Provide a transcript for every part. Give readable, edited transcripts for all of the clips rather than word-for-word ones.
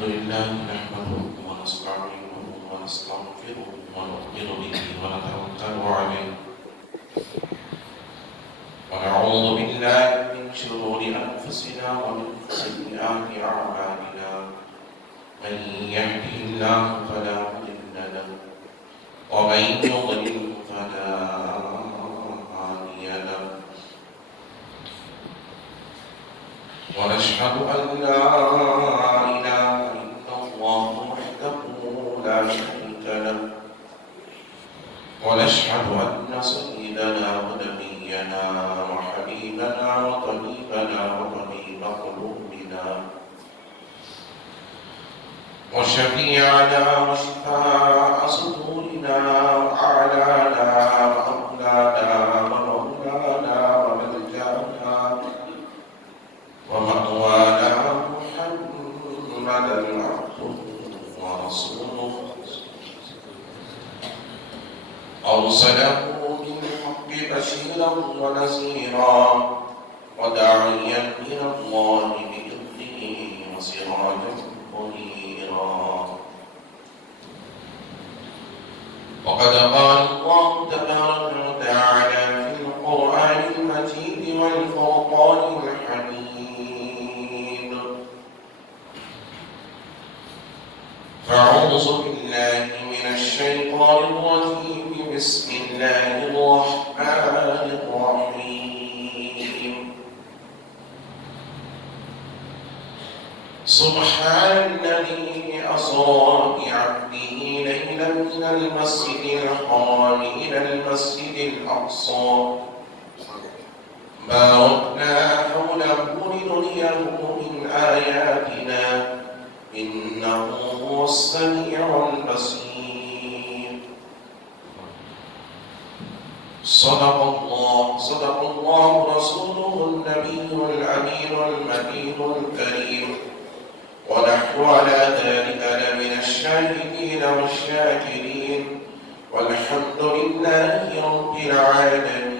لله نحمده ونستعينه ونستغفره ونؤمن به ونتوكل عليه ونعوذ بالله من شرور أنفسنا ومن سيئات أعمالنا من يهده الله فلا مضل له ومن يضلل فلا هادي له ونشهد أن لا إله إلا الله وحده لا شريك له ونشهد أن سيدنا ونبينا وحبيبنا وطبيبنا وطبيب قلوبنا وشفيعنا وشفاء صدورنا وأعلانا وأولانا ومولانا وملجأنا ومأوانا محمدا عبده ورسوله أرسله بالحق بشيرا ونذيرا وداعيا إلى الله بإذنه وسراجا منيرا وقد قال الله تبارك وتعالى في القرآن المجيد والفرقان الحميد فأعوذ بالله من الشيطان الرجيم بسم الله الرحمن الرحيم سبحان الذي أسرى بعبده ليلا من المسجد الحرام إلى المسجد الأقصى باركنا حوله لنريه من آياتنا إنه هو السميع البصير صدق الله رسوله النبي الأمين المكين الكريم ونحن على ذلك لمن الشاهدين والشاكرين والحمد لله رب العالمين.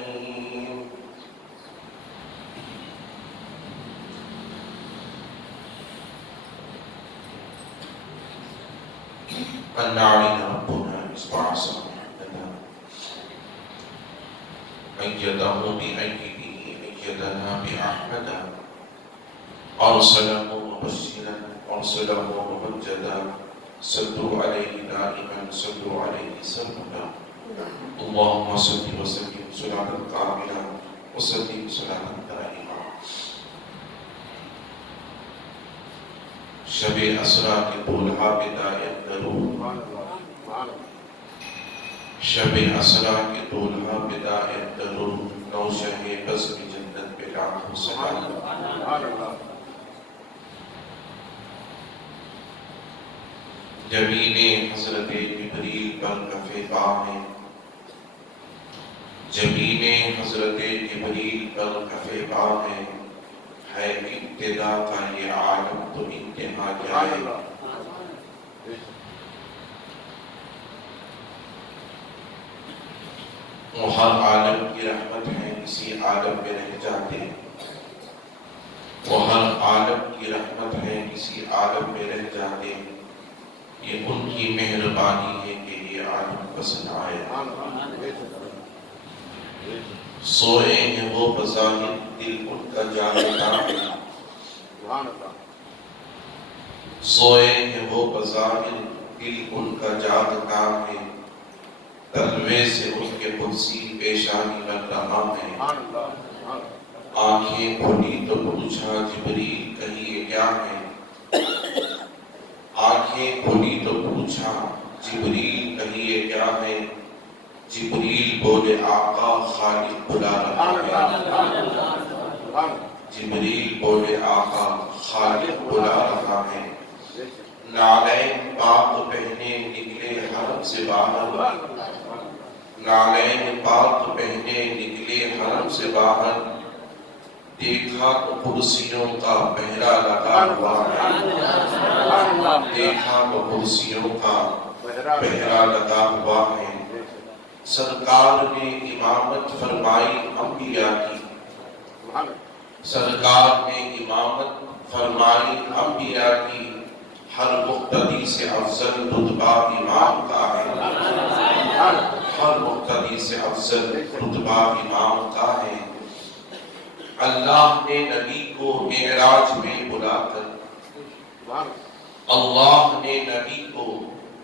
من علينا ربنا إصبع صالحنا أيده بأيده أيدنا بأحمد أرسله مبشرا أرسله ممجدا صلوا عليه دائما صلوا عليه سرمدا اللهم صل وسلم صلاة كاملة وسلم صلاة دائمة. شب اسرا کے دولہا بدایت درود شب اسرا کے دولہا بدایت درود نوشہ بزم جنت پہ لاکھوں سلام. جبین حضرت جبریل پر کف پا ہے جبین حضرت جبریل پر کف پا ہے ابتدا کا یہ عالم تو انتہا جائے. وہ ہر عالم کی رحمت ہے کسی عالم میں رہ جاتے. وہ ہر عالم کی رحمت ہے کسی عالم میں رہ جاتے. یہ ان کی مہربانی ہے کہ یہ عالم پسند آئے. سوئے ہیں وہ بظاہر دل ان کا جاگتا ہے. سوئے ہیں وہ بظاہر دل ان کا جاگتا ہے. تلوے سے ان کے قدسی پیشانی لگ رہا ہے. آنکھیں کھلی تو پوچھا جبریل کہیے کیا ہے. آنکھیں کھلی تو پوچھا جبریل کہیے کیا ہے. جبریل بولے آقا خالق بلا رہا ہے. جبریل بولے آقا خالق بلا رہا ہے. نعلین پاک پہنے نکلے حرم سے باہر. نعلین پاک پہنے نکلے حرم سے باہر. دیکھا تو کرسیوں کا پہرا لگا ہوا ہے. دیکھا تو کرسیوں کا پہرا لگا ہوا ہے. سرکار نے امامت فرمائی انبیاء کی. سرکار نے امامت فرمائی انبیاء کی. ہر مقتدی سے افضل رتبہ امام کا ہے، ہر مقتدی سے افضل رتبہ امام کا ہے۔ اللہ نے نبی کو معراج میں بلا کر، اللہ نے نبی کو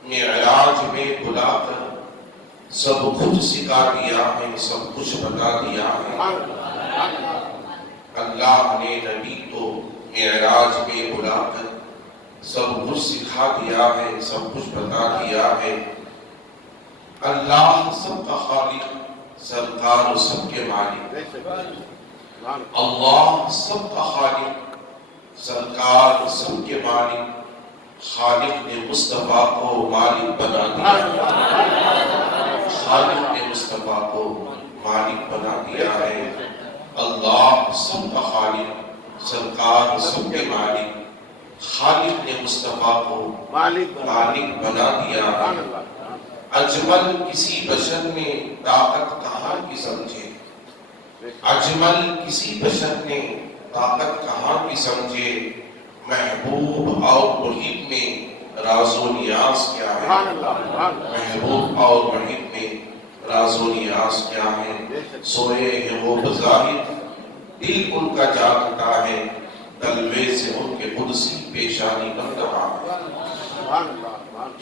معراج میں بلا کر سب کچھ سکھا دیا ہے، سب کچھ بتا دیا ہے۔ اللہ نے نبی کو معراج میں بلا کر سب کچھ سکھا دیا ہے، سب کچھ بتا دیا ہے۔ اللہ سب کا خالق، سرکار سب کے مالک۔ اللہ سب کا خالق، سرکار سب کے مالک۔ خالق نے مصطفیٰ کو مالک بنا دیا، خالق نے مصطفیٰ کو مالک بنا دیا ہے۔ اللہ سب کا خالق، سرکار سب کے مالک۔ خالق نے مصطفیٰ کو مالک بنا دیا ہے۔ اجمل کسی بشر نے طاقت کہاں کی سمجھے، اجمل کسی بشر نے طاقت کہاں کی سمجھے۔ محبوب اور محب میں راز و نیاز کیا ہے، محبوب اور محب میں راز و نیاز کیا ہے۔ سوئے ہیں وہ بظاہر، دل ان کا جاگتا ہے، تلوے سے ان کے قدسی پیشانی بن رہا ہے۔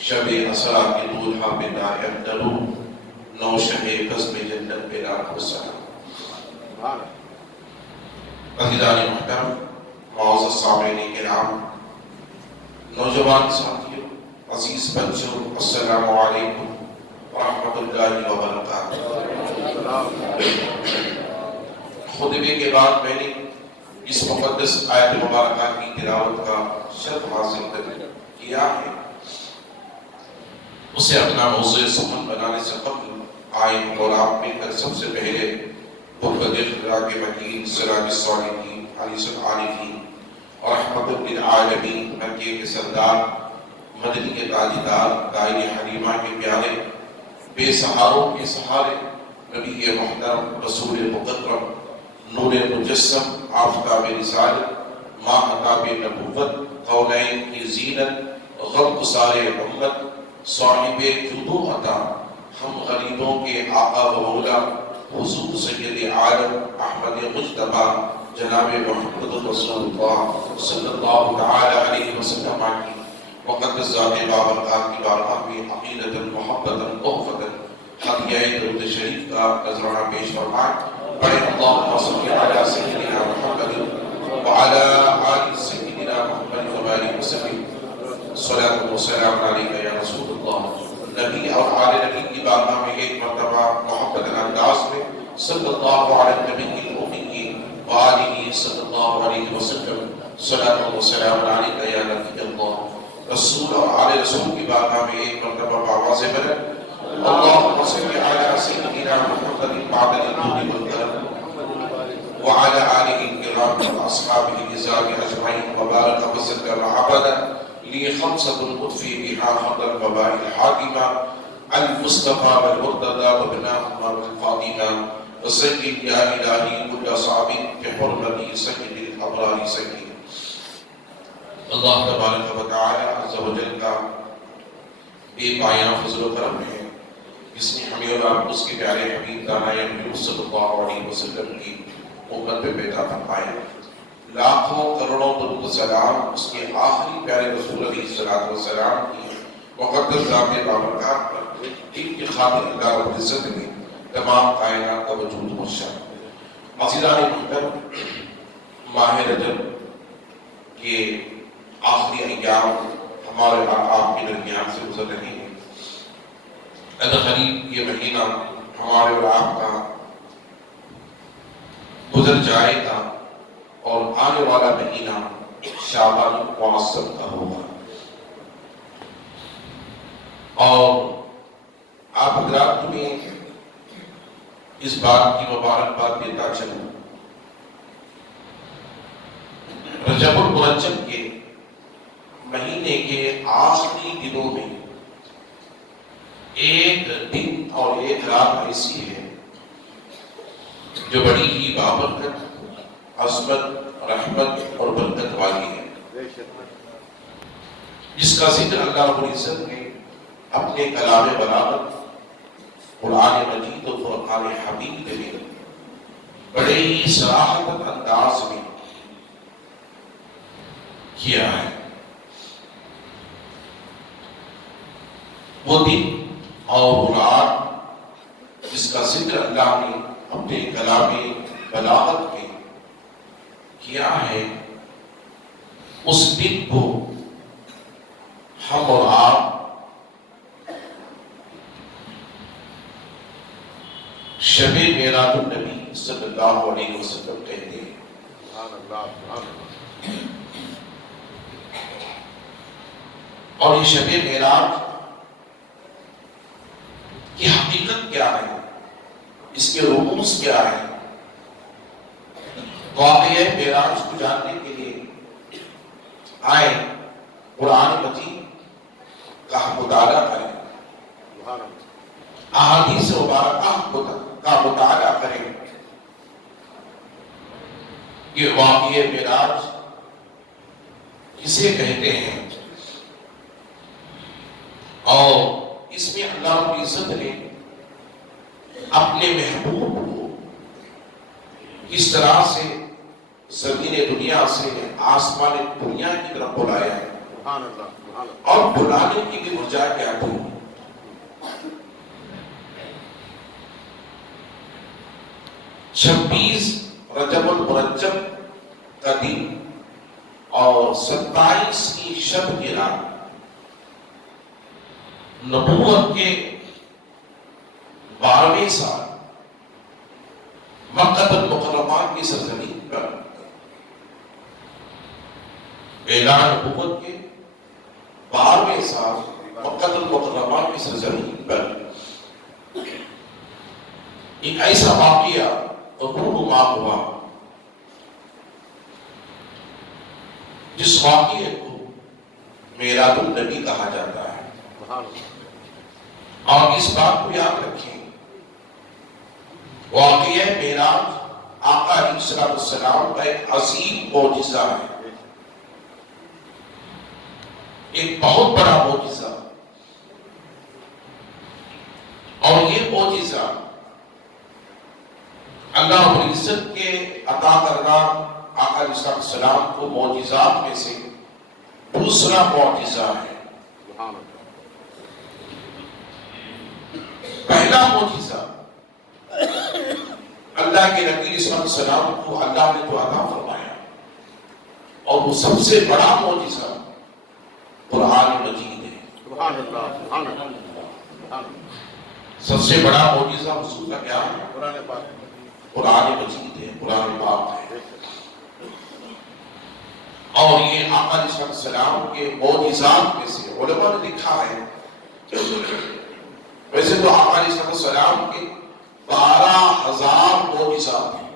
شب اسرا کے دولہا پہ دائم درود، نو شب قصب جنت پہ لاکھوں سلام۔ عزیزان محترم، معزز سامعین کرام، نوجوان ساتھیوں، عزیز بچوں، السلام علیکم ورحمۃ اللہ وبرکاتہ۔ خطبے کے بعد میں نے اس مقدس آیت مبارکہ کی تلاوت کا شرف حاصل کیا ہے۔ اسے اپنا موضوع سخن بنانے سے قبل آئین اور آپ میں کر سب سے پہلے خراج مکین سراج الصالحین علی العارفین اور رحمت للعالمین مکے کے سردار، مدنی کے تاجدار، دائر حلیمہ کے پیارے، بے سہاروں کے سہارے، نبی محترم، رسول مقرب، نور مجسم، آفتاب رسالت، ماہتاب نبوت، کونین کی زینت، غم گسار امت، صاحب جود و عطا، ہم غریبوں کے آقا و مولا، حضور سید عالم احمد مجتبی جناب محمد رسول اللہ صلی اللہ تعالی علیہ وسلم کی مقدس ذات بابرکات کی بارگاہ میں عقیدتاً محبتاً تحفتاً ہدیہ درود شریف کا نذرانہ پیش فرمائیں۔ پڑھیں اللہم صلی علی سیدنا محمد وعلی آل سیدنا محمد وبارک وسلم۔ صلاۃ و سلام علیکہ یا رسول اللہ۔ نبی اور آل نبی کی بارگاہ میں ایک مرتبہ محبت انداز میں صلی اللہ علیہ نبی الامی وآلہ صلی اللہ علیہ وسلم، صلاۃ و سلام علیکہ یا نبی اللہ۔ رسول اور آل رسول کی بارگاہ میں ایک مرتبہ بآواز بلند اللہم صلی علی سیدنا محمد معدن الجود والکرم وعلی آلہ الکرام واصحابہ الکرام اجمعین وبارک وسلم عبدا لی خمسۃ اطفی بہا حد الوباء الحاکمہ المصطفى والمرتضى وابناهما والفاطمہ وسلم یا الہی کل صعب بحرمت سید الابرار سید۔ اللہ تبارک و تعالی عز و جل کا بے پایاں فضل و کرم ہے، جس نے ہمیں اور آپ اس کے پیارے حبیب دانا نبی صلی اللہ علیہ وسلم کی امت پہ پیدا فرمایا۔ لاکھوں کروڑوں درود و سلام اس کے آخری پیارے رسول علیہ السلام کی مقدس ذات بابرکات پر، جن کی خاطر اللہ رب العزت نے تمام کائنات کا وجود بخشا۔ عزیزان محترم، ماہ رجب کے آخری ایام ہمارے اور آپ کے درمیان سے گزر رہے ہیں۔ قریب یہ مہینہ ہمارے اور آپ کا گزر جائے گا اور آنے والا مہینہ شعبان معظم کا ہوگا۔ اور آپ حضرات میں اس بات کی مبارکباد دیتا چلوں، رجب المرجب کے مہینے کے آخری دنوں میں ایک دن اور ایک رات ایسی ہے جو بڑی ہی بابرکت، عظمت، رحمت اور برکت والی ہے۔ جس کا ذکر اللہ رب العزت نے اپنے کلام بلاغت قرآن مجید و فرقان حمید میں بڑے ہی صراحت انداز میں کیا ہے۔ وہ دن اور رات جس کا ذکر اللہ نے اپنے کلام بلاغت میں کیا ہے، اس دن کو ہم اور آپ شب معراج النبی صلی اللہ علیہ وسلم کہتے ہیں۔ اور یہ شب معراج کی حقیقت کیا ہے، اس کے رموز کیا ہے؟ واقعہ معراج کو جاننے کے لیے آئے قرآن مجید کا مطالعہ کریں، احادیث مبارکہ کا مطالعہ کریں۔ یہ واقعہ معراج کسے کہتے ہیں، اور اس میں اللہ رب العزت نے اپنے محبوب کو کس طرح سے زمین دنیا سے آسمان دنیا کی طرف بلایا ہے، اور بلانے کی بھی وجہ کیا تھی؟ 26 رجب المرجب کا دن اور 27 شب کی رات نبوت کے 12ویں سال مکہ المکرمہ کی سرزمین پر اعلان نبوت کے 12ویں سال مکہ المکرمہ کی سرزمین پر ایک ایسا واقعہ رونما ہوا جس واقعے کو معراج النبی کہا جاتا ہے۔ اور اس بات کو یاد رکھیں، واقعہ معراج آقا علیہ السلام کا ایک عظیم معجزہ ہے، ایک بہت بڑا معجزہ، اور یہ معجزہ اللہ رب العزت کے عطا کردہ آقا علیہ السلام کو معجزات میں سے دوسرا معجزہ ہے۔ پہلا معجزہ اللہ کے نبی صلی اللہ علیہ وسلم کو اللہ نے تو عطا فرمایا، اور وہ سب سے بڑا معجزہ قرآن مجید ہے۔ سب سے بڑا معجزہ حضور کا کیا ہے؟ قرآن مجید ہے، قرآن پاک ہے۔ اور یہ آقا علیہ السلام کے معجزات میں سے علماء نے لکھا ہے، ویسے تو آقا علیہ السلام کے 12,000 معجزات ہیں،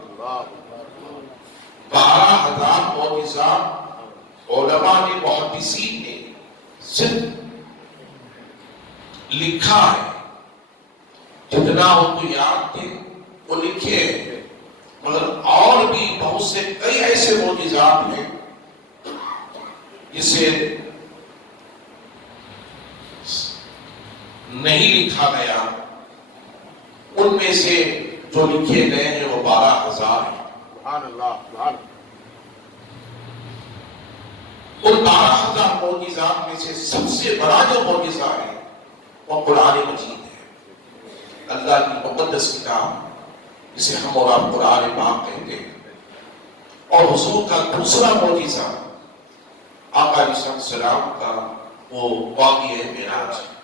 12,000 معجزات علماء نے، محدثین نے صرف لکھا ہے، جتنا ان کو یاد تھے وہ لکھے، مگر اور بھی بہت سے کئی ایسے معجزات ہیں جسے نہیں لکھا گیا، ان میں سے جو لکھے گئے ہیں وہ 12,000 ہیں۔ ان 12,000 معجزات میں سے سب سے بڑا جو معجزہ ہے وہ قرآن مجید ہے، اللہ کی مقدس کتاب جسے ہم اور آپ قرآن پاک کہتے ہیں۔ اور حضور کا دوسرا معجزہ آقا علیہ السلام کا وہ واقعہ معراج ہے۔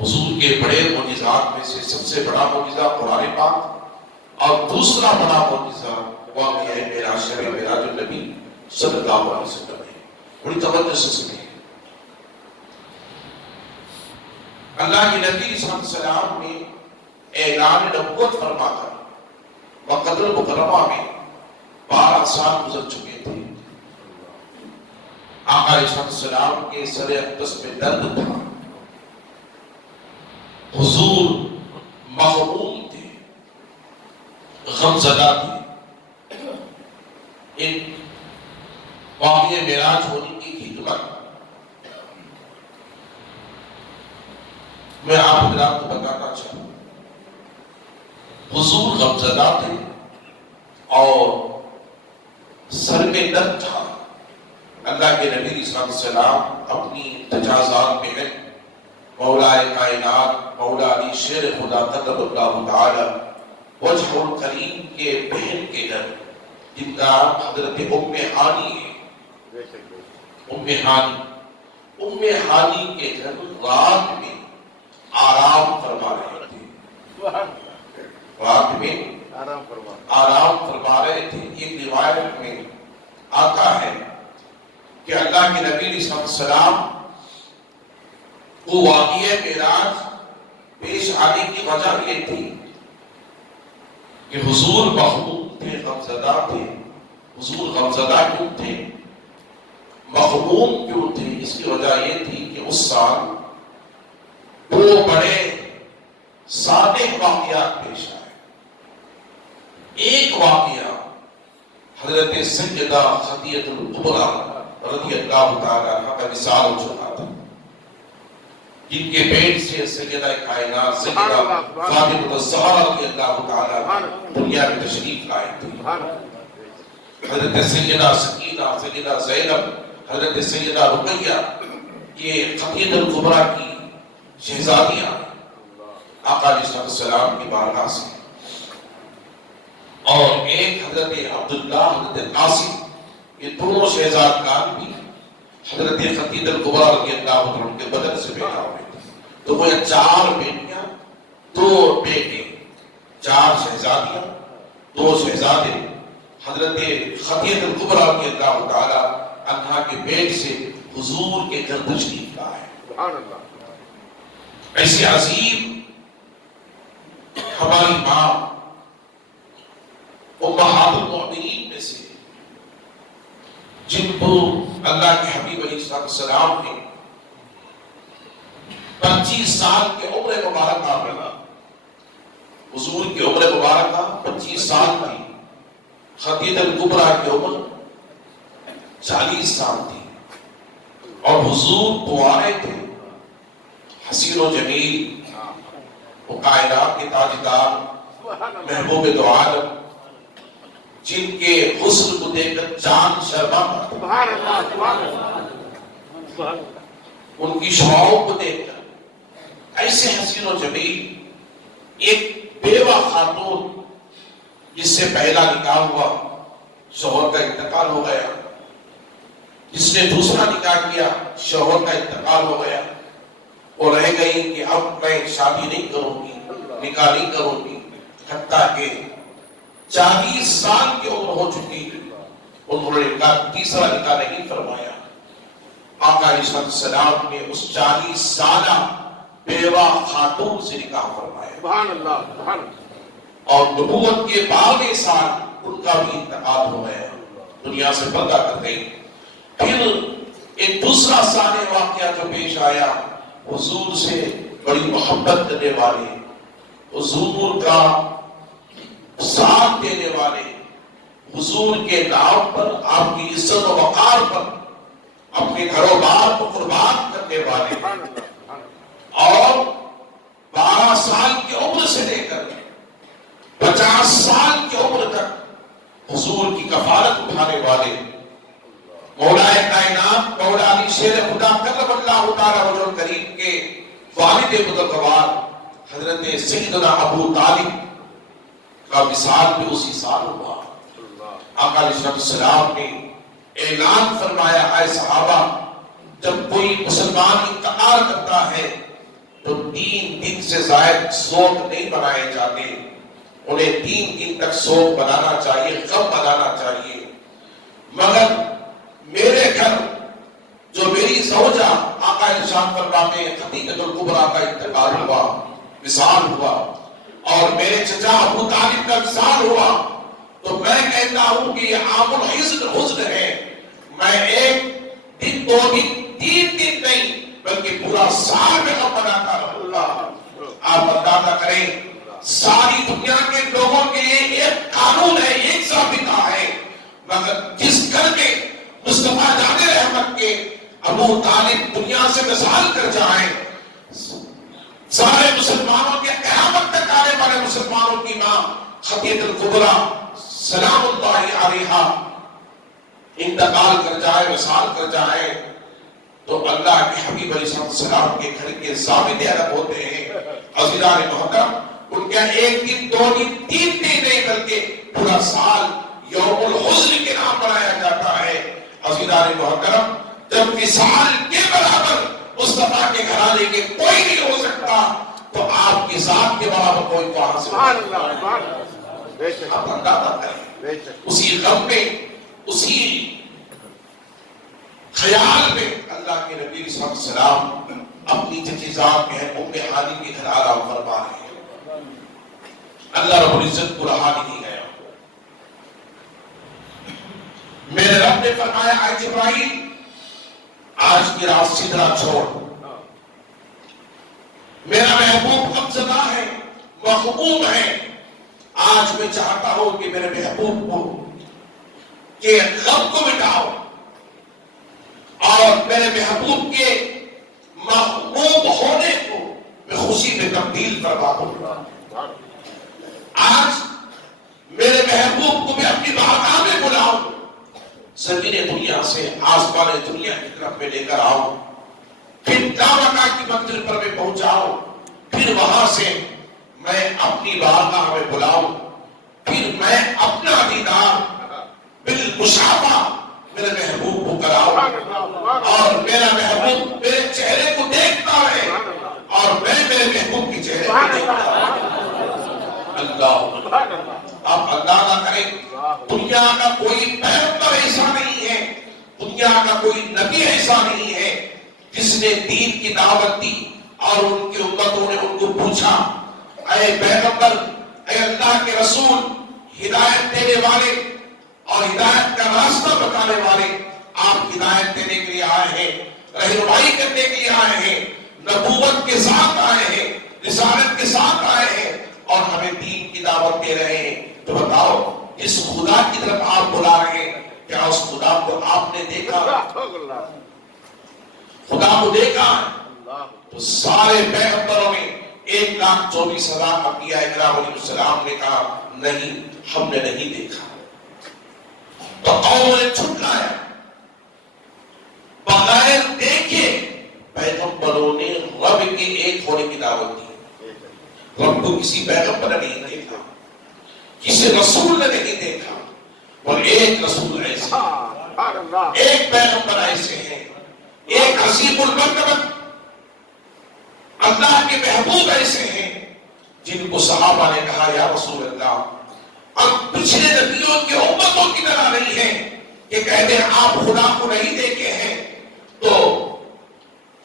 حضور کے بڑے معجزات میں سے سب سے بڑا معجزہ قرآن پاک، اور دوسرا بڑا معجزہ واقعہ معراج، شب معراج النبی صلی اللہ علیہ وسلم ہے۔ بڑی توجہ سے سنیں، اللہ کے نبی صلی اللہ علیہ وسلم نے اعلان نبوت فرما کر مکہ المکرمہ میں 12 سال گزر چکے تھے۔ آقا علیہ السلام کے سر اقدس میں درد تھا، حضور مغموم تھے، غمزدہ تھے۔ ایک واقعہ معراج ہونے کی حکمت میں آپ حضرات کو بتانا چاہوں، حضور غمزدہ تھے اور سر میں درد تھا۔ اللہ کے نبی علیہ السلام اپنی تجازات میں ہیں، مولا کائنات مولا علی شیر خدا قدم اللہ تعالی وجہ الکریم کے بہن کے گھر، جن کا حضرت ام ہانی ہے، ام ہانی کے گھر رات میں آرام فرما رہے تھے، رات میں آرام فرما رہے تھے۔ ایک روایت میں آتا ہے کہ اللہ کے نبی علیہ السلام کو واقعہ معراج پیش آنے کی وجہ یہ تھی کہ حضور مخموم تھے، غمزدہ تھے۔ حضور غمزدہ کیوں تھے، مخموم کیوں تھے؟ اس کی وجہ یہ تھی کہ اس سال دو بڑے صادق واقعات پیش آئے۔ ایک واقعہ حضرت سیدہ خدیجہ الکبریٰ رضی اللہ تعالی عنہا کا وصال ہو چکا تھا، جن کے پیٹ سے سیدہ کائنات سیدہ فاطمہ الزہرا رضی اللہ تعالی عنہا دنیا میں تشریف لائے تھے۔ حضرت سیدہ سکینہ، سیدہ زینب، حضرت سیدہ رقیہ، یہ خدیجہ الکبریٰ کی شہزادیاں آقا علیہ السلام کی بارگاہ سے، اور ایک حضرت عبداللہ، حضرت قاسم، یہ دونوں شہزادگان بھی حضرت خدیجہ الکبریٰ رضی اللہ عنہ کے بدن سے پیدا ہوئے تھے۔ تو وہ چار بیٹیاں، دو بیٹے، چار شہزادیاں، دو شہزادے، حضرت خدیجہ الکبریٰ رضی اللہ تعالی عنہا کے پیٹ سے حضور کے گھر تشریف لائے۔ ایسے عظیم ہماری ماں امہات المؤمنین میں سے، جن کو اللہ کے حبیب علیہ السلام نے 25 سال کے عمر مبارکہ میں، حضور کی عمر مبارکہ 25 سال تھی، خدیجہ الکبریٰ کی عمر 40 سال تھی، اور حضور کنوارے تھے، حسین و جمیل، وہ کائنات کے تاجدار، محبوب دو عالم، جن کے حسن کو دیکھ کر چاند شرما تھا، ان کی شعاؤں کو دیکھ کر ایسے حسین و جمیل، ایک بیوہ خاتون جس سے پہلا نکاح ہوا، شوہر کا انتقال ہو گیا، جس نے دوسرا نکاح کیا، شوہر کا انتقال ہو گیا، وہ رہ گئی کہ اب میں شادی نہیں کروں گی، نکاح نہیں کروں گی، حتیٰ کہ 40 سال کی عمر ہو چکی، انہوں نے تیسرا نکاح نہیں فرمایا۔ آقا علیہ السلام نے اس 40 سالہ بیوہ خاتون سے نکاح فرمایا، سبحان اللہ، اور نبوت کے 12ویں سال ان کا بھی انتقال ہو گیا، دنیا سے پردہ کر گئی۔ پھر ایک دوسرا سالہ واقعہ جو پیش آیا، حضور سے بڑی محبت کرنے والے، حضور کا ساتھ دینے والے، حضور کے نام پر، آپ کی عزت و وقار پر اپنے گھر و بار کو قربان کرنے والے، اور 12 سال کی عمر سے لے کر 50 سال کی عمر تک حضور کی کفالت اٹھانے والے، مولا کائنات مولا علی شیر خدا کرم اللہ تعالی وجہ الکریم کے والد بزرگوار حضرت سیدنا ابو طالب کا وصال بھی اسی سال ہوا۔ آقا علیہ السلام نے اعلان فرمایا، اے صحابہ، جب کوئی مسلمان انتقال کرتا ہے تو 3 دن سے زائد سوگ نہیں منائے جاتے، انہیں 3 دن تک سوگ منانا چاہیے، غم منانا چاہیے۔ مگر میرے گھر جو میری زوجہ آقا ارشاد فرماتے ہیں خدیجہ الکبریٰ کا انتقال ہوا، وصال ہوا، اور میرے چچا ابو طالب کا وصال ہوا، تو میں کہتا ہوں کہ یہ عام الحزن ہے، میں 1 دن 2 دن 3 دن نہیں بلکہ پورا سال میں غم مناتا رہوں۔ آپ اندازہ کریں، ساری دنیا کے لوگوں کے لیے ایک قانون ہے، ایک ضابطہ ہے، مگر جس گھر میں مصطفیٰ جان رحمت کے ابو طالب دنیا سے وصال کر جائیں، سارے مسلمانوں کے قیامت تک آنے والے مسلمانوں کی ماں خدیجہ الکبریٰ سلام اللہ علیہا انتقال کر جائے، وصال کر جائے تو اللہ کے حبیب علیہ السلام کے گھر کے ضابطے الگ ہوتے ہیں۔ عزیزان محترم، ان کا ایک دن، 2 دن، 3 دن نہیں بلکہ پورا سال یوم الحزن کے نام منایا جاتا ہے۔ عزیزان محترم، جب وصال کے برابر مصطفیٰ کے گھرانے کے کوئی نہیں ہو سکتا تو آپ کی ذات کے برابر کوئی کہاں سے ہو سکتا ہے؟ آپ اندازہ کریں، اسی غم میں، اسی خیال میں اللہ کے نبی صلی اللہ علیہ وسلم اپنی ججیزات میں ام ہانی کے گھر آرام فرما رہے ہیں۔ اللہ رب العزت کو رہا نہیں گیا۔ میرے رب نے فرمایا، اے جبرائیل، آج کی رات سدرا چھوڑ، میرا محبوب غمزدہ ہے، مغموم ہے، آج میں چاہتا ہوں کہ میرے محبوب کو کہ غم کو مٹاؤ اور میرے محبوب کے مغموم ہونے کو میں خوشی میں تبدیل کروا دوں۔ آج میرے محبوب کو میں اپنی بارگاہ میں بلاؤں، زمین دنیا سے آسمان دنیا کی طرف میں لے کر آؤں، پھر کعبہ کی منزل پر میں پہنچاؤں، پھر وہاں سے میں اپنی بارگاہ میں بلاؤں، پھر میں اپنا دیدار بالمشافہ میرے محبوب کو کراؤں اور میرا محبوب میرے چہرے کو دیکھتا ہے اور میں میرے محبوب کی چہرے کو دیکھتا ہوں۔ اللہ، آپ اندازہ کریں، دنیا کا کوئی پیغمبر ایسا نہیں ہے، دنیا کا کوئی نبی ایسا نہیں ہے جس نے دین کی دعوت دی اور ان کی امتوں نے ان کو پوچھا، اے پیغمبر، اے اللہ کے رسول، ہدایت دینے والے اور ہدایت کا راستہ بتانے والے، آپ ہدایت دینے کے لیے آئے ہیں، رہنمائی کرنے کے لیے آئے ہیں، نبوت کے ساتھ آئے ہیں، رسالت کے ساتھ آئے ہیں اور ہمیں دین کی دعوت دے رہے ہیں، تو بتاؤ اس خدا کی طرف آپ بلا رہے ہیں، کیا اس خدا کو آپ نے دیکھا؟ خدا کو دیکھا؟ تو سارے پیغمبروں نے 1,24,000 انبیاء کرام علیہ السلام نے کہا، نہیں، ہم نے نہیں دیکھا۔ تو قوم نے چھٹلایا، بغیر دیکھے پیغمبروں نے رب کے ایک ہونے کی دعوت دی۔ رب کو کسی پیغمبر نے نہیں دیکھا، کسی رسول نے نہیں دیکھا، اور ایک رسول ایسے ہیں، ایک پیغمبر ایسے ہیں، ایک عظیم المرتبت اللہ کے محبوب ایسے ہیں جن کو صحابہ نے کہا، یا رسول اللہ، اب پچھلے نبیوں کے امتوں کی طرح نہیں ہے کہ کہتے ہیں آپ خدا کو نہیں دیکھے ہیں تو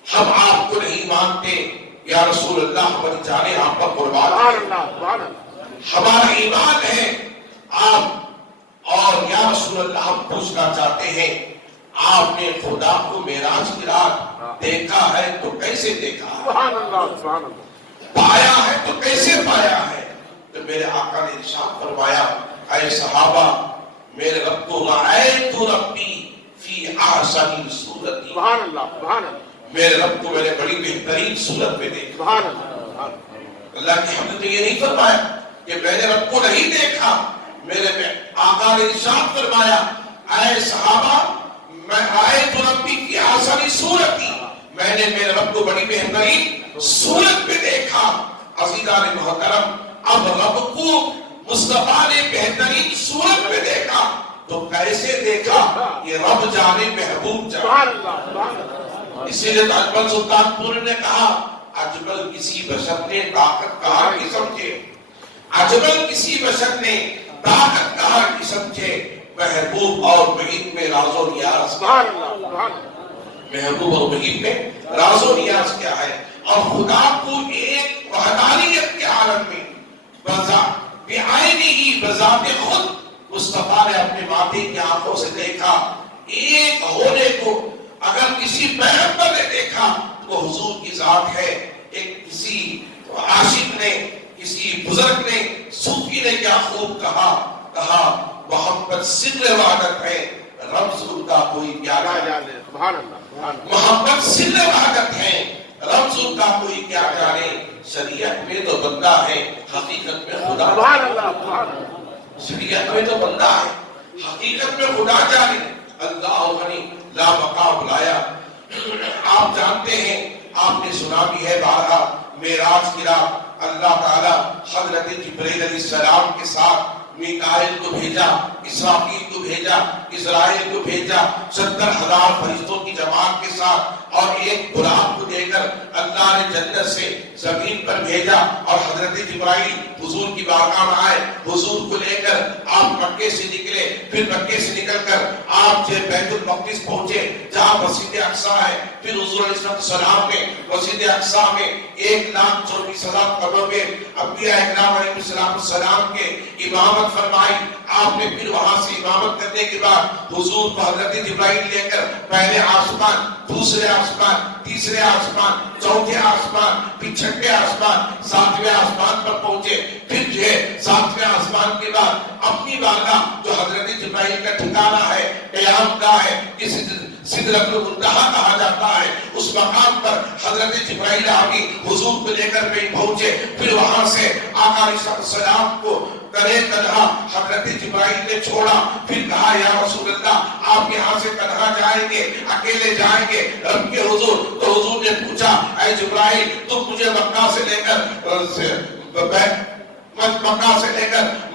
ہم آپ کو نہیں مانتے، یا رسول اللہ ہماری جانیں آپ کا قربان، ہمارا ایمان ہے آپ، اور یا رسول اللہ ہم پوچھنا چاہتے ہیں، آپ نے خدا کو معراج کی رات دیکھا ہے تو کیسے دیکھا ہے؟ پایا ہے تو کیسے پایا ہے؟ تو میرے آقا نے ارشاد فرمایا، اے صحابہ، میرے رب کو رأیت ربی فی احسن صورت، میرے رب کو میں نے بڑی بہترین صورت میں دیکھا۔ اللہ کی حمد نے یہ نہیں فرمایا کہ میں نے رب کو نہیں دیکھا، میرے آقا نے ارشاد فرمایا، اے صحابہ، میں رأیت ربی فی احسن صورت، میں نے میرے رب کو بڑی بہترین صورت میں دیکھا۔ عزیزان محترم، اب رب کو مصطفیٰ نے بہترین صورت میں دیکھا تو کیسے دیکھا؟ یہ رب جانے، محبوب جانے۔ اسی لیے اجمل سلطان پوری نے کہا، اجمل کسی بشر نے طاقت کہا کہ سمجھے، اجمل کسی بشر نے طاقت کہا کہ سمجھے، محبوب اور محیط میں راز و نیاز، محبوب اور محیط میں راز و نیاز کیا ہے؟ اور خدا کو ایک وحدانیت کے عالم میں بعینہ بذات خود مصطفیٰ نے اپنے ماتھے کی آنکھوں سے دیکھا۔ ایک ہونے کو اگر کسی پیغمبر نے دیکھا تو حضور کی ذات ہے۔ ایک کسی عاشق نے، کسی بزرگ نے، صوفی نے کیا خوب کہا محبت سر وحدت ہے، رمز ان کا کوئی کیا جانے۔ محبت سر وحدت ہے، رمز ان کا کوئی کیا جانے، شریعت میں تو بندہ ہے، حقیقت میں خدا۔ شریعت میں تو بندہ ہے، حقیقت میں خدا جانے۔ اللہ غنی لا بقا بلایا۔ آپ جانتے ہیں، آپ نے سنا بھی ہے بارہا، معراج کی رات اللہ تعالی حضرت جبرائیل علیہ السلام کے ساتھ میکائیل کو بھیجا، اسرافیل کو بھیجا، اسرائیل کو بھیجا، 70,000 فرشتوں کی جماعت کے ساتھ، اور ایک غلام کو دے کر اللہ نے جنت سے زمین پر بھیجا، اور حضرت جبرائیل حضور کی بارگاہ میں آئے، حضور کو لے کر آپ مکے سے نکلے، پھر مکے سے نکل کر آپ بیت المقدس پہنچے جہاں مسجد اقصیٰ ہے۔ پھر حضور علیہ السلام نے مسجد اقصیٰ میں 1,24,000 قبروں میں انبیاء اکرام علیہ السلام کے امامت فرمائی۔ آپ نے پھر وہاں سے امامت کرنے کے بعد حضور کو حضرت جبرائیل لے کر پہلے آسمان، دوسرے آسمان، تیسرے آسمان، چوتھے آسمان، پھر چھٹے آسمان، 7ویں آسمان پر پہنچے۔ پھر جو ہے 7ویں آسمان کے بعد اپنی بارگاہ جو حضرت جبرائیل کا ٹھکانہ ہے، قیام گاہ ہے، جسے سدرۃ المنتہا کہا جاتا ہے، اس مقام پر حضرت جبرائیل آگے حضور کو لے کر پہنچے۔ پھر وہاں سے آقا علیہ السلام کو کرے تنہا حضرت جبرائیل نے چھوڑا، پھر کہا یا رسول اللہ آپ یہاں سے تنہا جائیں گے، اکیلے جائیں گے رب کے حضور؟ تو حضور نے پوچھا اے جبرائیل تم مجھے مکہ سے لے کر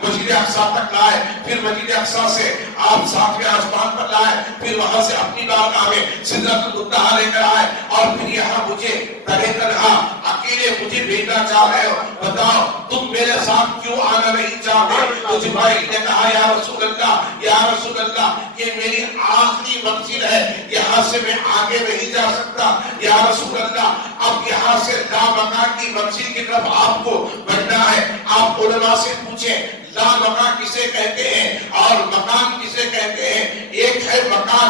مسجد اقصیٰ تک لائے، پھر مسجد اقصیٰ سے آپ 7ویں آسمان پر لائے، پھر وہاں سے اپنی بارگاہ میں سدرۃ المنتہا لے کر آئے، اور پھر یہاں مجھے تنہا تنہا اکیلے مجھے بھیجنا چاہ رہے ہو، بتاؤ تم میرے ساتھ کیوں آنا نہیں چاہتے؟ تو جبرائیل نے کہا یا رسول اللہ یہ میری آخری منزل ہے، یہاں سے میں آگے نہیں جا سکتا، یا رسول اللہ اب یہاں سے لا مکان کی منزل کی طرف آپ کو بڑھنا ہے۔ آپ علماء سے پوچھیں لا مکان کسے کہتے ہیں اور مکان کسے کہتے ہیں؟ ایک ہے مکان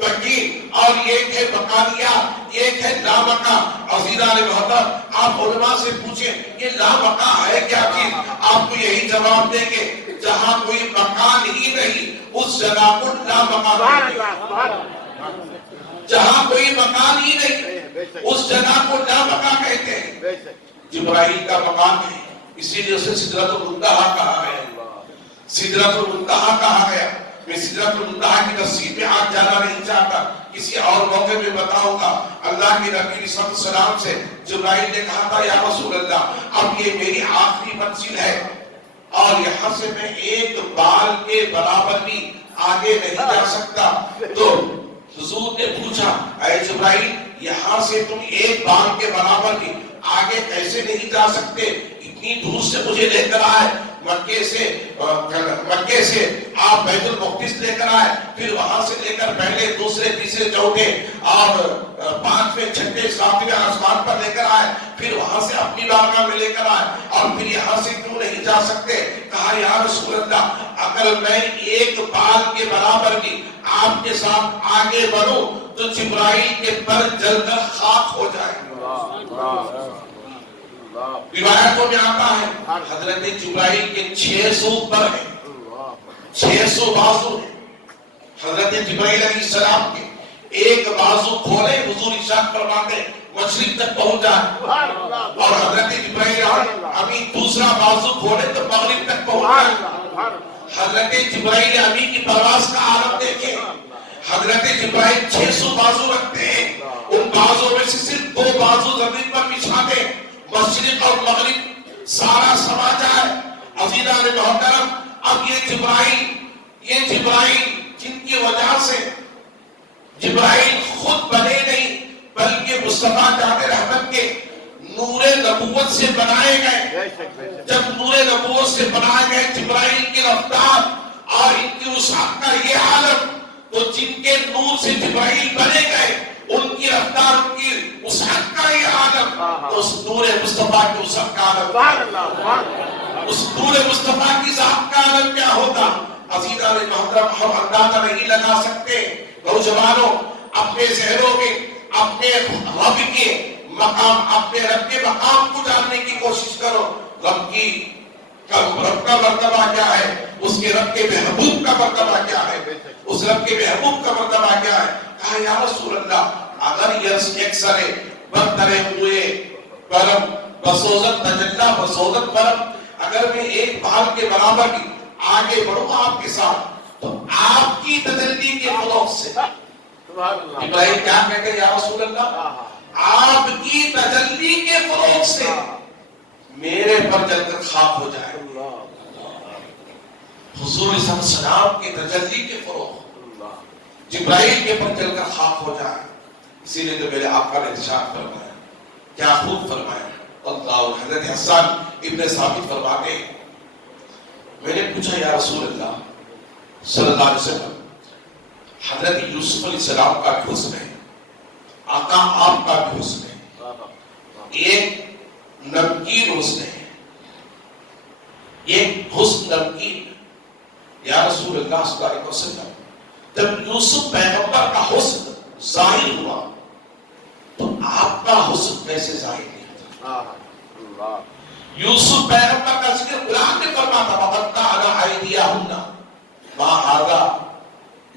مکی اور ایک ہے مکانیہ، ایک ہے لا مکان۔ عزیزان محترم آپ علماء سے پوچھیں یہ لا مکان ہے کیا چیز؟ آپ کو یہی جواب دیں گے جہاں کوئی مکان ہی نہیں اس جگہ کو لا مکان کہتے ہیں۔ جہاں کوئی مکان ہی نہیں اس جگہ کو لا مکان کہتے ہیں۔ جبرائیل کا مکان ہے، اسی لیے اسے سدرۃ المنتہا کہا گیا، سدرۃ المنتہا کہا گیا۔ میں سدرۃ المنتہا کی تفصیل میں آج جانا نہیں چاہتا، کسی اور موقع میں بتاؤں گا۔ اللہ کے نبی صلی اللہ علیہ وسلم سے جبرائیل نے کہا تھا یا رسول اللہ اب یہ میری آخری منزل ہے اور یہاں سے میں ایک بال کے برابر بھی آگے نہیں جا سکتا۔ تو حضور نے پوچھا اے جبرائیل یہاں سے تم ایک بال کے برابر بھی آگے کیسے نہیں جا سکتے؟ اتنی دور سے مجھے لے کر آئے، مکے سے آپ بیت المقدس لے کر آئے، پھر وہاں سے لے کر پہلے دوسرے تیسرے چوتھے اور 5ویں 6ویں 7ویں آسمان پر لے کر آئے، پھر وہاں سے اپنی بارگاہ میں لے کر آئے، اور پھر یہاں سے کیوں نہیں جا سکتے؟ کہا یا رسول اللہ اگر میں ایک بال کے برابر بھی آپ کے ساتھ آگے بڑھوں تو جبرائیل کے پر جل کر خاک ہو جائے۔ روایتوں میں آتا ہے حضرت جبرائیل کے 600 پر ہیں، 600 بازو ہیں۔ حضرت جبرائیل علیہ السلام کے ایک بازو کھولے حضور ارشاد فرماتے مشرق تک پہنچ جائے، اور حضرت جبرائیل ابھی دوسرا بازو کھولے تو مغرب تک پہنچ جائے۔ حضرت جبرائیل ابھی کی پرواز کا عالم دیکھیں، حضرت جبرائیل 600 بازو رکھتے ہیں، ان بازو میں سے صرف 2 بازو زمین پر بچھا دیں، مشرق اور مغرب سارا سما جائے۔ عزیزان محترم اب یہ جبرائیل جن کی وجہ سے جبرائیل خود بنے نہیں بلکہ مصطفیٰ جان رحمت کے نور نبوت سے بنائے گئے۔ جب نور نبوت سے بنائے گئے جبرائیل کی رفتار اور ان کی وسعت کا یہ عالم، تو جن کے نور سے جبرائیل بنے گئے ان کی رفتار ان کی وسعت کا یہ عالم، تو اس نور مصطفیٰ کی وسعت کا عالم، اس نور مصطفیٰ کی ذات کا عالم کیا ہوگا؟ عزیزان محترم ہم اندازہ نہیں لگا سکتے۔ نوجوانوں اپنے ذہنوں میں اپنے رب کے مقام کو جاننے کی کوشش کرو۔ رب کا مرتبہ کیا ہے، اس کے رب کے محبوب کا مرتبہ کیا ہے، اس رب کے محبوب کا مرتبہ کیا ہے؟ کہا یا رسول اللہ اگر یک سرے برترے ہوئے کرم بسوزت تجلا بسوزت کرم. اگر میں ایک بال کے برابر بھی آگے بڑھوں آپ کے ساتھ تو آپ کی تجلی کے فروغ سے. ابراہیم کیا کہتے ہیں یا رسول اللہ؟ آپ کی تجلی کے فروغ سے میرے پر جل کر خاک ہو جائے. حضور صلی اللہ علیہ وسلم کی تجلی کے فروغ جبرائیل کے پر جل کر خاک ہو جائے. اسی لیے تو میرے آقا نے ارشاد فرمایا, کیا خوب فرمایا. اللہ حضرت حسان ابن ثابت فرماتے ہیں, میں نے پوچھا یا رسول اللہ صلی اللہ علیہ وسلم, حضرت یوسف علیہ السلام کا بھی حسن ہے, آقا آپ کا بھی حسن ہے, ایک نمکین حسن ہے, ایک حسن نمکین. یا رسول اللہ صلی اللہ علیہ وسلم, جب یوسف پیغمبر کا حسن ظاہر ہوا تو آپ کا حسن کیسے ظاہر نہیں ہوتا؟ یوسف پیغمبر کا ذکر قرآن نے فرماتا وَقَدْ عَلَىٰ أَيْدِيَهُنَّ مَا هَذَا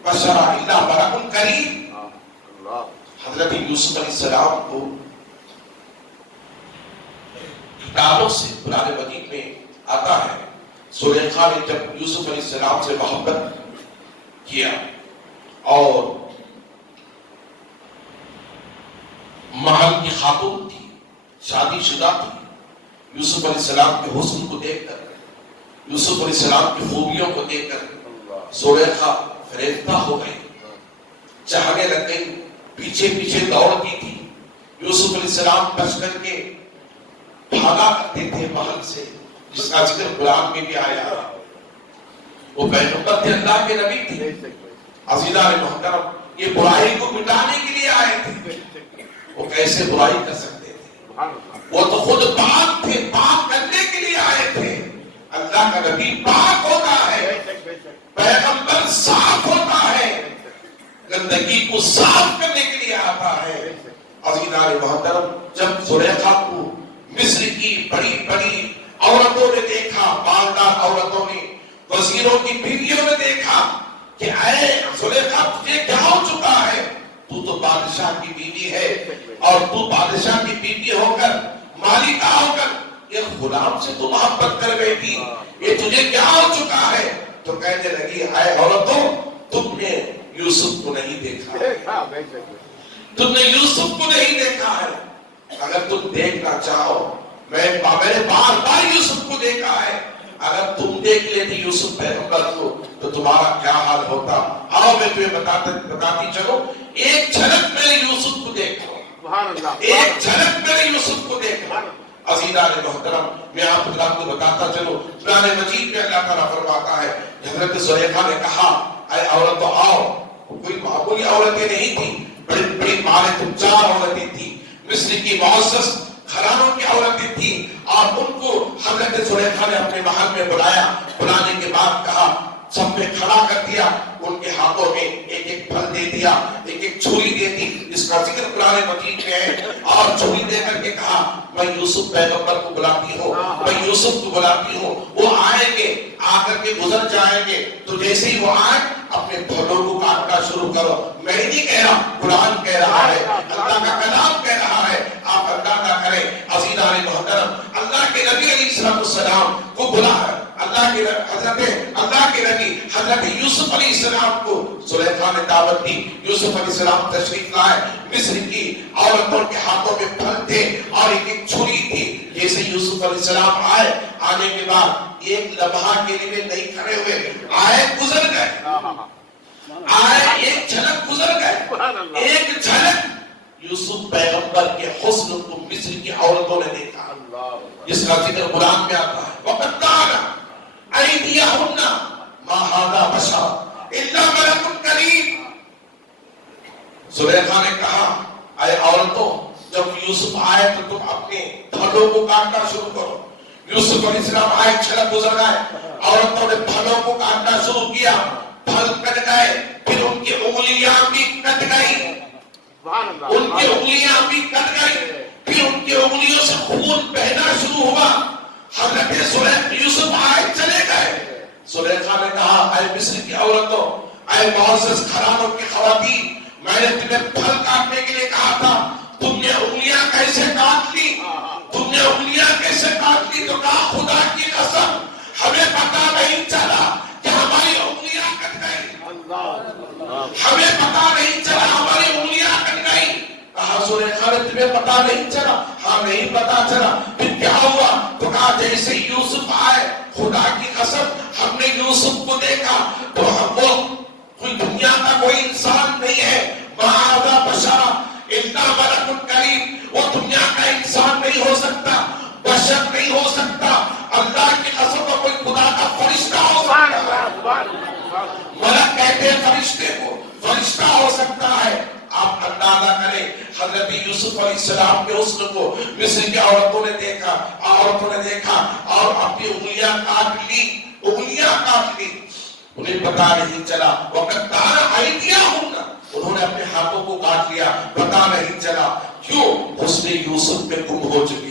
بَشَرًا إِلَّا مَلَكٌ كَرِيمٌ. حضرت یوسف علیہ السلام کو کتابوں سے قرآن مجید میں آتا ہے, زلیخا نے جب یوسف علیہ السلام سے محبت کیا اور محل کی خاتون تھی, شادی شدہ تھی, یوسف علیہ السلام کے حسن کو دیکھ کر, یوسف علیہ السلام کی خوبیوں کو دیکھ کر زلیخا فریفتہ ہو گئی, چاہنے لگ گئی, پیچھے پیچھے دوڑتی تھی. یوسف علیہ السلام بچ کر کے بھاگا کرتے تھے محل سے, جس کا ذکر قرآن میں بھی آیا. وہ پیغمبر تھے, اللہ کے نبی تھے. عزیزان محترم, یہ برائی کو مٹانے کے لیے آئے تھے. وہ کیسے برائی کر سکتے تھے؟ وہ تو خود پاک تھے, پاک کرنے کے لیے آئے تھے. اللہ کا نبی پاک ہوتا ہے, پیغمبر صاف ہوتا ہے, گندگی کو صاف کرنے کے لیے آتا ہے. عزیزان محترم, جب زلیخا کو مصر کی بڑی بڑی عورتوں نے دیکھا, مالدار عورتوں نے, وزیروں کی بیویوں نے دیکھا کہ اے زلیخا تجھے کیا ہو چکا ہے, تو تو بادشاہ کی بیوی ہے اور تو بادشاہ کی بیوی ہو کر, مالکہ ہو کر ایک غلام سے تو محبت کر بیٹھی, یہ تجھے کیا ہو چکا ہے؟ تو کہنے لگی اے عورتوں, تم نے یوسف کو نہیں دیکھا, تم نے یوسف کو نہیں دیکھا ہے. اگر تم دیکھنا چاہو, میں نے بار بار یوسف کو دیکھا ہے, اگر تم دیکھ لیتے یوسف پیغمبر کو تو تمہارا کیا حال ہوتا. آؤ میں تمہیں بتاتی چلو, ایک جھلک میرے یوسف کو دیکھو, ایک جھلک میرے یوسف کو دیکھو. عزیزان محترم, میں آپ کو بتاتا چلو, قرآن مجید میں اللہ تعالیٰ فرماتا ہے, حضرت زلیخا نے کہا اے عورتوں آؤ. کوئی معمولی عورتیں نہیں تھی, بڑی بڑی مالے تجار عورتیں تھی, مصر کی معزز گھرانوں کی عورتیں تھی, اور ان کو حضرت زلیخا نے اپنے محل میں بلایا. بلانے کے بعد کہا, سب میں کھڑا کر دیا, ان کے ہاتھوں میں ایک ایک پھل دے دیا, ایک ایک چھری دے دی, جس کا ذکر قرآن مجید میں ہے, اور چھری دے کر کے کہا میں یوسف پیغمبر کو بلاتی ہوں, میں یوسف کو بلاتی ہوں, وہ آئیں گے, آ کر کے گزر جائیں گے, تو جیسے ہی وہ آئیں اپنے دھڑوں کو کاٹنا شروع کرو. میں نہیں کہہ رہا, قرآن کہہ رہا ہے, اللہ کا کلام کہہ رہا ہے, آپ اللہ نہ کریں. عزیزان محترم, اللہ کے نبی علیہ السلام کو بلا ہے, اللہ کے نبی حضرت یوسف علیہ السلام کو زلیخا نے دعوت دی. یوسف علیہ السلام تشریف لائے, مصر کی عورتوں کے ہاتھوں میں پھل تھے اور ایک ایک چھری تھی. جیسے یوسف علیہ السلام آئے, آنے کے بعد ایک لمحہ کے لیے نہیں کھڑے ہوئے, آئے گزر گئے, آئے ایک جھلک گزر گئے, ایک جھلک یوسف پیغمبر کے حسن کو مصر کی عورتوں نے دیکھا, جس کا ذکر قرآن میں آتا ہے. وَقَدْ عَلَىٰ أَيْدِيَهُنَّ مَا هَذَا بَشَرٌ إِلَّا مَلَكٌ كَرِيمٌ. زلیخا نے کہا اے عورتوں, جب یوسف آئے تو تم اپنے دھڑوں کو کاٹنا شروع کرو. یوسف علیہ السلام آئے, چھلک گزر گئے, عورتوں نے دھڑوں کو کاٹنا شروع کیا, پھل کٹ گئے, پھر ان کی انگلیاں بھی کٹ گئی, ان کی انگلیاں بھی کٹ گئی, پھر ان کی انگلیوں سے خون بہنا شروع ہوا. حضرت یوسف آئے, چلے گئے. زلیخا نے کہا اے مصر کی عورتوں, اے معزز گھرانوں کی خواتین, میں نے تمہیں پھل کاٹنے کے لیے کہا تھا, تم نے انگلیاں تمہیں پتا نہیں چلا؟ ہاں نہیں پتا چلا۔ پھر کیا ہوا؟ تو کہا جیسے یوسف آئے خدا کی قسم ہم نے یوسف کو دیکھا تو ہم وہ کوئی دنیا کا کوئی انسان نہیں ہے، مَعَاذَ بَشَرَ إِلَّا مَلَكٌ كَرِيمٌ، وہ دنیا کا انسان نہیں ہو سکتا، بشر نہیں ہو سکتا، اللہ کی قسم کا کوئی خدا کا فرشتہ ہو سکتا ہے۔ ملک کہتے ہیں فرشتے کو، فرشتہ ہو سکتا ہے۔ آپ اندازہ کریں حضرت یوسف علیہ السلام کے حسن کو مصر کی عورتوں نے دیکھا اور اپنی انگلیاں کاٹ لی، انہیں پتا نہیں چلا۔ وَقَطَّعْنَ أَيْدِيَهُنَّ، انہوں نے اپنے ہاتھوں کو کاٹ لیا، پتا نہیں چلا۔ کیوں؟ حسن یوسف پہ گم ہو چکی تھی،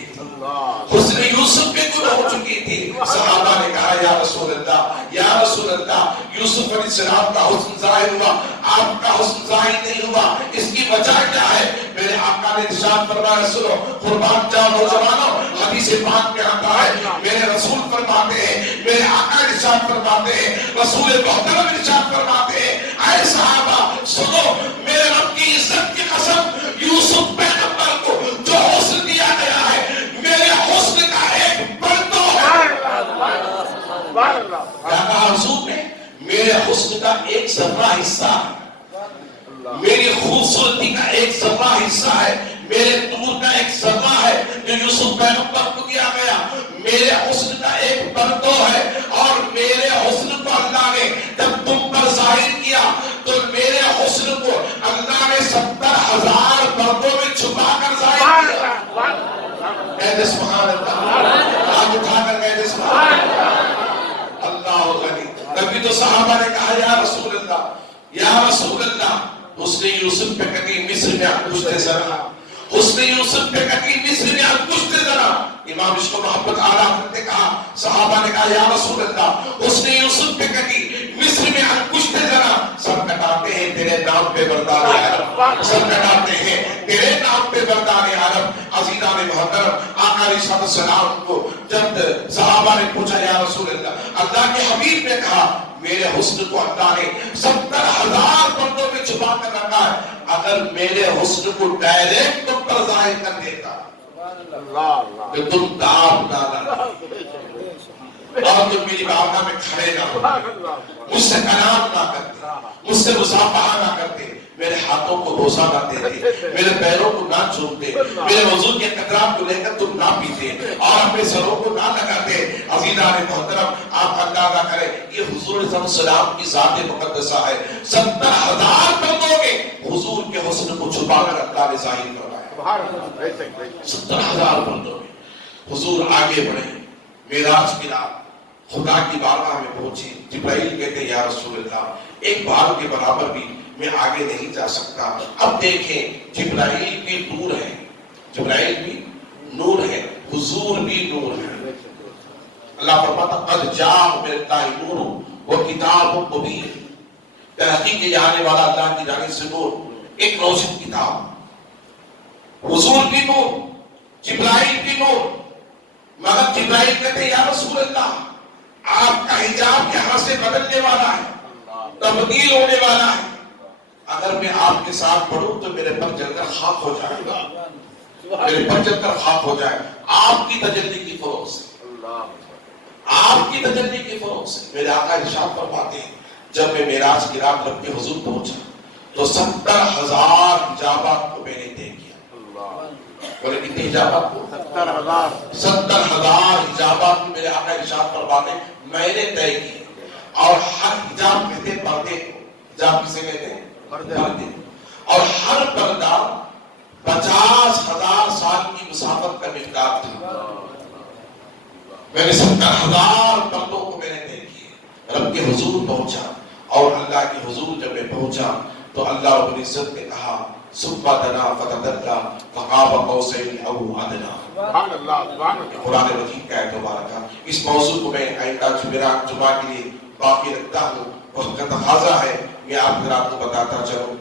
حسن یوسف پہ گم ہو چکی تھی۔ صحابہ نے کہا یا رسول اللہ یوسف علیہ السلام کا حسن ظاہر ہوا، آپ کا حسن ظاہر نہیں ہوا، اس کی وجہ کیا ہے؟ میرے آقا نے ارشاد فرمایا، سنو قربان جاؤ نوجوانوں، حدیث پاک کے آتا ہے، میرے رسول فرماتے ہیں، میرے آقا ارشاد فرماتے ہیں، رسول محترم ارشاد فرماتے ہیں، اے صحابہ سنو، میرے رب کی عزت کی قسم، یوسف پیغمبر کو جو حسن دیا گیا ہے میرے حسن کا ایک پردہ ہے۔ کیا کہا حضور نے؟ میرے حسن کا ایک ذرہ حصہ ہے، میری خوبصورتی کا ایک ذرہ حصہ ہے، میرے نور کا ایک ذرہ ہے جو یوسف پیغمبر کو دیا گیا، میرے حسن کا ایک پردہ ہے، اور میرے حسن کو اللہ نے جب تم پر ظاہر کیا تو میرے حسن کو اللہ نے 70,000 پردوں میں چھپا کر ظاہر کیا۔ کہتے سبحان اللہ، آپ اٹھا کر کہتے سبحان اللہ، اللہ غنی۔ تبھی تو صحابہ نے کہا یا رسول اللہ حسن یوسف پہ کبھی مصر میں انگشت ذرا، حسن یوسف پہ کبھی مصر میں انگشت ذرا۔ امام عشق و محبت اعلیٰ حضرت نے کہا، صحابہ نے کہا یا رسول اللہ حسن یوسف پہ کبھی مصر میں انگشت ذرا، سب کٹاتے ہیں تیرے نام پہ بردار عرب، سب کٹاتے ہیں تیرے نام پہ بردار عرب۔ عزیزان محترم، آقا علیہ الصلوۃ والسلام کو جب صحابہ نے پوچھا یا رسول اللہ کے حبیب نے کہا میرے حسن کو اللہ نے 70,000 پردوں میں چھپا کر رکھا ہے، اگر میرے حسن کو ڈائریکٹ تم پر ظاہر کر دیتا کہ تم داغ ڈالا اور تم میری بارگاہ میں کھڑے نہ ہو، مجھ سے کلام نہ کرتے، مجھ سے مصافحہ نہ کرتے، میرے ہاتھوں کو بوسہ نہ دیتے، میرے پیروں کو نہ چھوتے، میرے وضو کے قطرات کو لے کر تم نہ پیتے اور اپنے سروں کو نہ لگاتے۔ عزیزان محترم، آپ اندازہ کریں یہ حضور صلی اللہ علیہ وسلم کی ذات مقدسہ ہے، 70,000 پردوں میں حضور کے حسن کو چھپا کر اللہ نے ظاہر کروایا۔ 70,000 پردوں میں حضور آگے بڑھے، معراج کی رات خدا کی بارگاہ میں پہنچے، جبرائیل کہتے ہیں یا رسول اللہ ایک بال کے برابر بھی میں آگے نہیں جا سکتا۔ اب دیکھیں جبرائیل بھی نور ہے، جبرائیل بھی نور ہے، حضور بھی نور ہے۔ اللہ فرماتا قد جاء من اللہ نور و کتاب مبین، تحقیق جانے والا اللہ کی جانب سے نور، ایک روشن کتاب۔ حضور بھی نور، جبرائیل بھی نور، مگر جبرائیل کہتے ہیں یا رسول اللہ آپ کا حجاب یہاں سے بدلنے والا ہے، تبدیل ہونے والا ہے، اگر میں آپ کے ساتھ پڑھوں تو میرے پر جل کر خاک ہو جائے گا، میرے پر جل کر خاک ہو جائے آپ کی تجلی کی فروغ سے، آپ کی تجلی کی فروغ سے۔ میرے آقا ارشاد فرماتے ہیں جب میں معراج کی رات رب کے حضور پہنچا تو 70,000 حجابات کو میں نے طے کیا۔ بولے کتنے حجابات کو؟ 70,000 حجابات کو میرے آقا ارشاد فرماتے ہیں میں نے طے کیے، اور ہر حجاب کہتے پردے کو، حجاب کسے کہتے ہیں؟ پردے، اور ہر پردہ 50,000 سال کی مسافت کا مقدار تھا۔ میں نے 70,000 پردوں کو میں نے طے کیے، رب کے حضور پہنچا، اور اللہ کے حضور جب میں پہنچا تو اللہ رب العزت نے کہا ثم دنا فتدلى فقاب قوسين او ادنى۔ سبحان اللہ، قرآن مجید کا ایت مبارکہ۔ اس موضوع کو میں آئندہ جمعہ کے لیے باقی رکھتا ہوں، وقت کا تقاضا ہے میں آپ حضرات کو بتاتا چلوں۔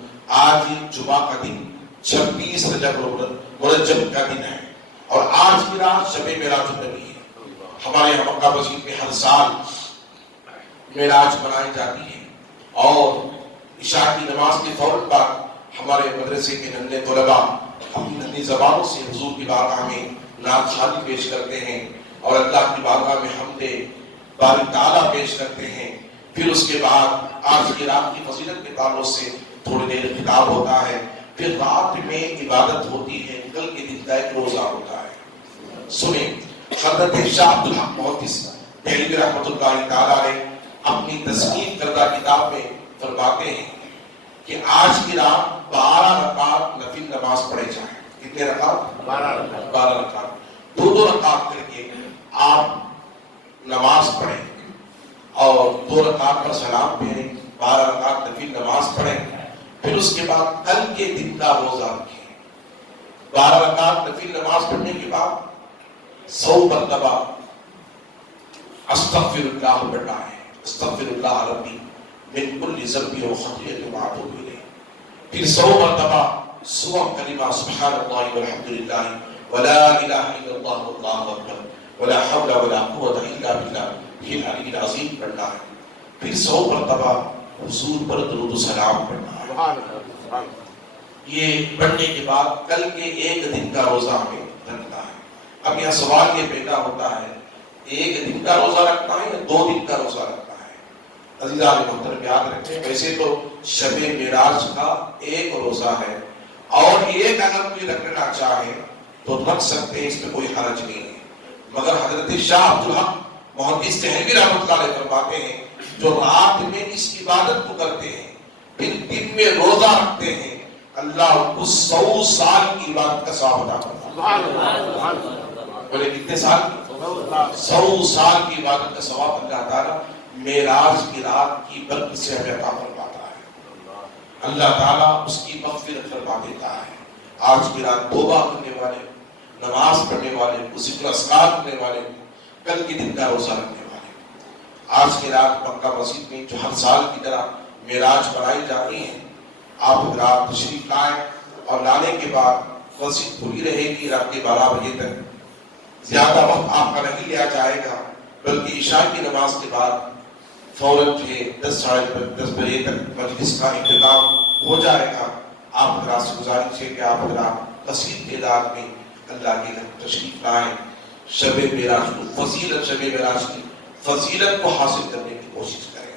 آج جمعہ کا دن 26 رجب مرجب کا دن ہے، اور آج کی رات شب معراج النبی ہے۔ ہمارے یہاں مکہ مسجد میں ہر سال معراج منائی جاتی ہے، اور عشاء کی نماز کے فوراً بعد ہمارے مدرسے کے ننھے طلباء اپنی ننھی زبانوں سے حضور کی بارگاہ میں نعت خوانی پیش کرتے ہیں اور اللہ کی بارگاہ میں حمد باری تعالیٰ پیش کرتے ہیں. پھر اس کے بعد آج کی رات کی فضیلت کے تعلق سے تھوڑی دیر خطاب ہوتا ہے. پھر رات میں عبادت ہوتی ہے. کل کے دن کا ایک روزہ ہوتا ہے. سنیں حضرت شاہ عبدالحق محدث دہلوی رحمۃ اللہ تعالیٰ نے اپنی تصنیف کردہ کتاب میں فرماتے ہیں کہ آج کی رات 12 رکعت نفل نماز پڑھے جائیں. کتنے رکعت؟ 12 رکعت. 2 رکعت کر کے آپ نماز پڑھیں اور 2 رکعت پر سلام پھیریں. 12 رکعت نفل نماز پڑھیں. پھر اس کے بعد کل کے دن کا روزہ رکھیں. 12 رکعت نفل نماز پڑھنے کے بعد 100 مرتبہ استغفر اللہ پڑھنا ہے. استغفر اللہ ربی من کل ذنب و خطیئۃ واتوب الیہ. پھر 100 مرتبہ سوم کلمہ سبحان اللہ والحمدللہ ولا الہ الا اللہ واللہ اکبر ولا حول ولا قوۃ الا باللہ العلی العظیم پڑھنا ہے. پھر 100 مرتبہ حضور پر درود و سلام پڑھنا ہے. یہ پڑھنے کے بعد کل کے ایک دن کا روزہ ہمیں رکھنا ہے. اب یہاں سوال یہ پیدا ہوتا ہے ایک دن کا روزہ رکھنا ہے یا 2 دن کا روزہ رکھنا ہے؟ عزیزان محترم یاد رکھیں ویسے تو شب معراج کا ایک روزہ ہے اور ایک اگر کوئی رکھنا چاہے تو رکھ سکتے ہیں, اس میں کوئی حرج نہیں ہے. مگر حضرت شاہ عبدالحق محدث دہلوی رحمۃ اللہ علیہ فرماتے ہیں جو رات میں اس عبادت کو کرتے ہیں پھر دن میں روزہ رکھتے ہیں اللہ ان کو 100 سال کی عبادت کا ثواب عطا کرتا ہے. بولے کتنے سال؟ 100 سال کی عبادت کا ثواب اللہ تعالیٰ معراج کی رات کی برکت سے ہمیں عطا فرماتا ہے. اللہ تعالیٰ اس کی مغفرت فرما دیتا ہے. آج کی رات توبہ کرنے والے, نماز پڑھنے والے, ذکر اذکار کرنے والے, کل کے دن کا روزہ رکھنے والے, آج کی رات مکہ مسجد میں جو ہر سال کی طرح معراج منائی جاتی ہے آپ رات تشریف لائیں اور لانے کے بعد مسجد کھلی رہے گی رات کے 12 بجے تک. زیادہ وقت آپ کا نہیں لیا جائے گا بلکہ عشاء کی نماز کے بعد فوراً 10 ساڑھے 10 بجے تک مجلس کا اختتام ہو جائے گا. آپ حضرات سے گزارش ہے کہ آپ حضرات کثیر تعداد میں اللہ کے گھر تشریف لائیں. شب معراج کو فضیلت, شب معراج کی فضیلت کو حاصل کرنے کی کوشش کریں.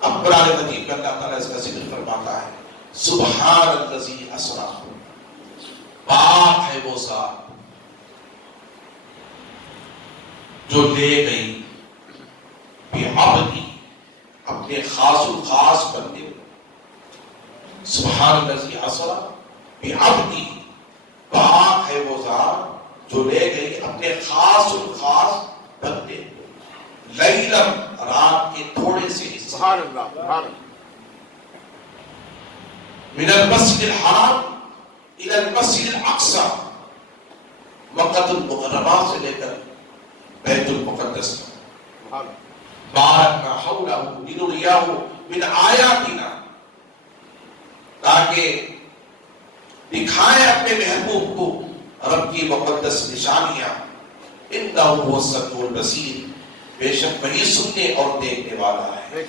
اب قرآن مجید میں اللہ تعالیٰ اس کا ذکر فرماتا ہے سبحان الذی اسری, پاک ہے وہ ذات جو لے گئی بعبدی, اپنے خاص الخاص بندے. سبحان الذی اسری بعبدی, پاک ہے وہ ذات جو لے گئی اپنے خاص الخاص بندے. لیلم, رات کے تھوڑے سے حصے, سبحان اللہ, من المسجد الحرام الى المسجد الاقصى, مکۃ المکرمہ سے لے کر بیت المقدس تک. بارکنا حولہ لنریہ من آیاتنا, تاکہ دکھائیں اپنے محبوب کو رب کی مقدس نشانیاں. انہ هو السمیع البصیر, بے شک وہی سننے اور دیکھنے والا ہے.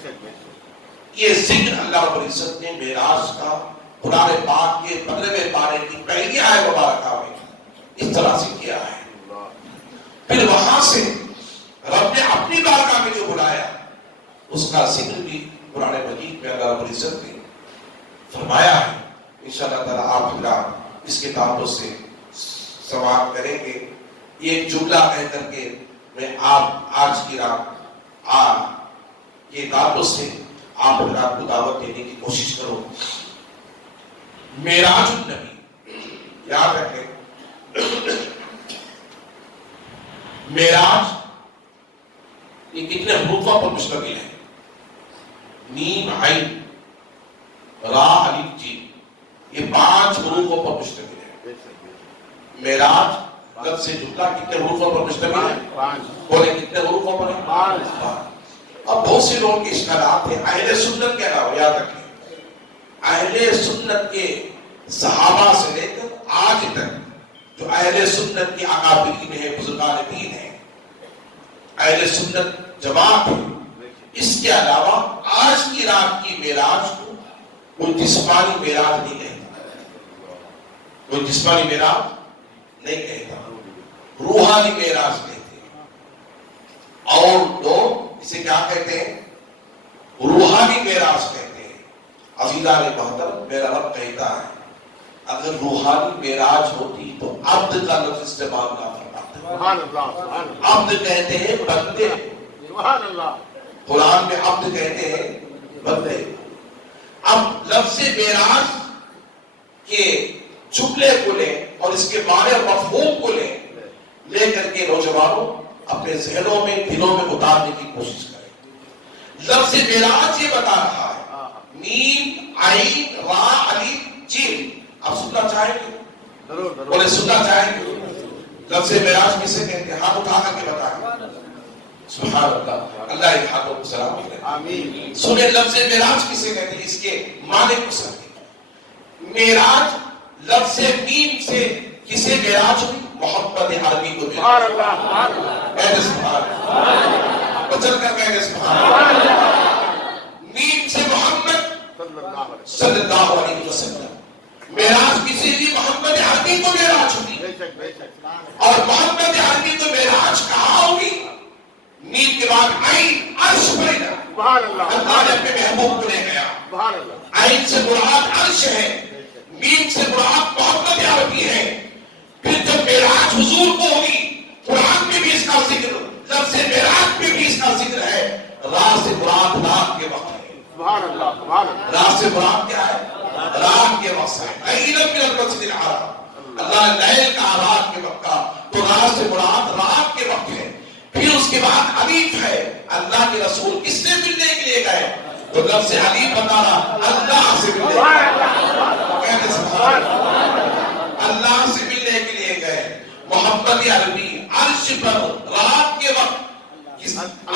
یہ ذکر اللہ رب العزت نے معراج کا قرآن پاک کے 15ویں پارے کی پہلی آیت مبارکہ میں اس طرح سے کیا ہے. پھر وہاں سے رب نے اپنی بارگاہ میں جو بلایا اس کا ذکر بھی قرآن مجید میں اللہ رب العزت نے فرمایا ہے. انشاءاللہ تعالیٰ آپ حضرات اس کے تعلق سے سوال کریں گے. یہ جملہ کہہ کر کے میں آپ آج کی رات یہ تعلق سے آپ حضرات کو دعوت دینے کی کوشش کرو. معراج النبی, یاد رکھیں معراج یہ کتنے حروفوں پر مشتمل ہے؟ نیم عین را الف جیم, یہ 5 حروفوں پر مشتمل ہے. معراج لفظ سے جملہ کتنے حروفوں پر مشتمل ہے؟ بولے کتنے حروفوں پر ہے؟ 5. اب بہت سے لوگوں کے اشکالات ہیں اہل سنت کے علاوہ. یاد رکھیں اہل سنت کے صحابہ سے لے کر آج تک جو اہل سنت کے اکابرین ہیں, بزرگان دین ہیں, اہل سنت جماعت ہے, اس کے علاوہ آج کی رات کی معراج کو کوئی جسمانی معراج نہیں کہتا. کوئی جسمانی معراج نہیں کہتا، روحانی معراج کہتے ہیں، اور لوگ اسے کیا کہتے ہیں؟ روحانی معراج کہتے ہیں۔ عزیزان محترم، میرا رب کہتا ہے اگر روحانی معراج ہوتی تو عبد کا لفظ استعمال نہ فرماتے۔ سبحان اللہ، سبحان اللہ، عبد کہتے ہیں بندے، سبحان اللہ، قرآن میں عبد کہتے ہیں بندے۔ اب لفظ معراج کے جملے کو لیں اور اس کے معنی اور مفہوم کو لے کر کے نوجوانوں اپنے ذہنوں میں، دلوں میں اتارنے کی کوشش کریں۔ لفظ معراج یہ بتا رہا ہے، میم، عین، را، الف، جیم۔ آپ سننا چاہیں گے؟ ضرور ضرور، بولے سننا چاہیں گے؟ لفظ معراج کسے کہتے ہیں؟ ہاتھ اٹھا کر کے بتائیں۔ سبحان اللہ، اللہ ایک ہاتھوں کو سلام کرے۔ آمین۔ سنیں لفظ معراج کسے کہتے ہیں، اس کے معنی کو سمجھیں۔ معراج لفظ میم سے کسے معراج ہوئی؟ محمد عربی کو سبحان اللہ، سبحان اللہ، کہتے سبحان اللہ، بچل کر کہتے سبحان اللہ۔ میم سے محمد صلی اللہ علیہ وسلم، معراج کسی بھی محمد عربی کو معراج ہوئی، بے شک بے شک، اور محمد عربی کو معراج کہاں ہوئی؟ میم کے بعد عین، عرش پر سبحان اللہ، اللہ نے اپنے محبوب کو لے گیا۔ سبحان اللہ، عین سے مراد عرش ہے، میم سے مراد محمد عربی ہے۔ پھر جب معراج حضور کو ہوئی، قرآن میں بھی اس کا ذکر، لفظ معراج میں بھی اس کا ذکر ہے۔ رات سے مراد رات کے وقت ہے، سبحان اللہ، سبحان اللہ، رات سے مراد کیا ہے؟ رات کے وقت ہے۔ لیلا من المسجد الحرام، اللہ نے لیل کا رات کے وقت کا، تو رات سے مراد رات کے وقت ہے۔ پھر اس کے بعد علیف ہے، اللہ کے رسول کس سے ملنے کے لیے گئے؟ تو لفظ علیف بتا رہا اللہ سے ملنے کے لیے، کہتے سبحان اللہ، اللہ سے ملنے کے لیے گئے۔ محمد عربی عرش پر رات کے وقت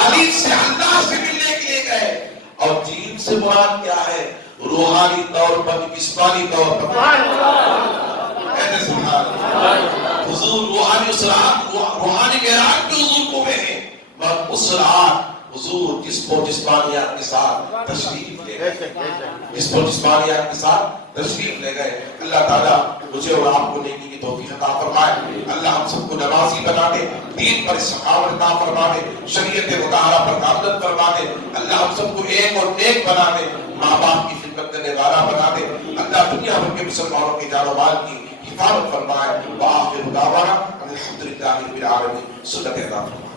علیف سے اللہ سے ملنے کے لیے گئے۔ اور جیم سے مراد کیا ہے؟ روحانی طور پر، جسمانی طور پر، کہتے سبحان اللہ۔ حضور روحانی اسرات، روحانی معراج بھی حضور کو میں ہے، مگر اس رات حضور جسم و جسمانیات کے ساتھ تشریف لے بے گئے، شک بے شک، جسم و جسمانیات کے ساتھ تشریف لے گئے۔ اللہ تعالیٰ مجھے اور آپ کو نیکی کی توفیق عطا فرمائے۔ اللہ ہم سب کو نمازی بنا دے، دین پر استقامت عطا فرما دے، شریعت مطہرہ پر گامزن فرما دے۔ اللہ ہم سب کو ایک اور نیک بنا دے، ماں باپ کی خدمت کرنے والا بنا دے۔ اللہ دنیا بھر کے مسلمانوں کے جان و مال کی حفاظت فرمائے۔ وآخر دعوانا الحمدللہ رب العالمین، سنت عطا فرمائے۔